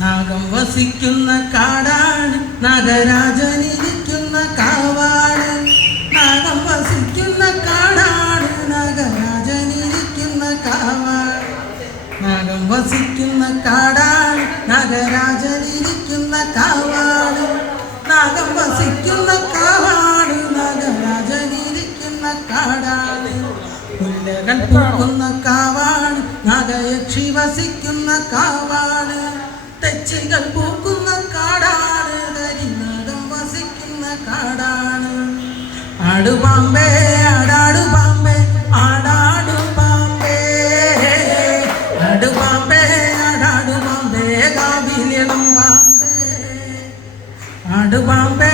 നാഗം വസിക്കുന്ന കാടാണ്, നാഗരാജനിരിക്കുന്ന കാവാണ്. നാഗം വസിക്കുന്ന കാടാണ്, നാഗരാജനിരിക്കുന്ന കാവാണ്. നാഗം വസിക്കുന്ന കാടാണ്, നാഗരാജനിരിക്കുന്ന കാവാണ്. നാഗം വസിക്കുന്ന കാവാണ്, നാഗരാജനിരിക്കുന്ന കാടാണ്. മുല്ലകൾ പൂക്കുന്ന കാവാണ്, നാഗയക്ഷി വസിക്കുന്ന കാവാണ്. തെച്ചികൾ പൂക്കുന്ന കാടാണ്, കരിനാഗം വസിക്കുന്ന കാടാണ്. ആടുപാമ്പേ ആടാടുപാമ്പേ ആടാടുപാമ്പേ, ആടുപാമ്പേ ആടാടുപാമ്പേ കാവിലിളം പാമ്പേ. ആടുപാമ്പേ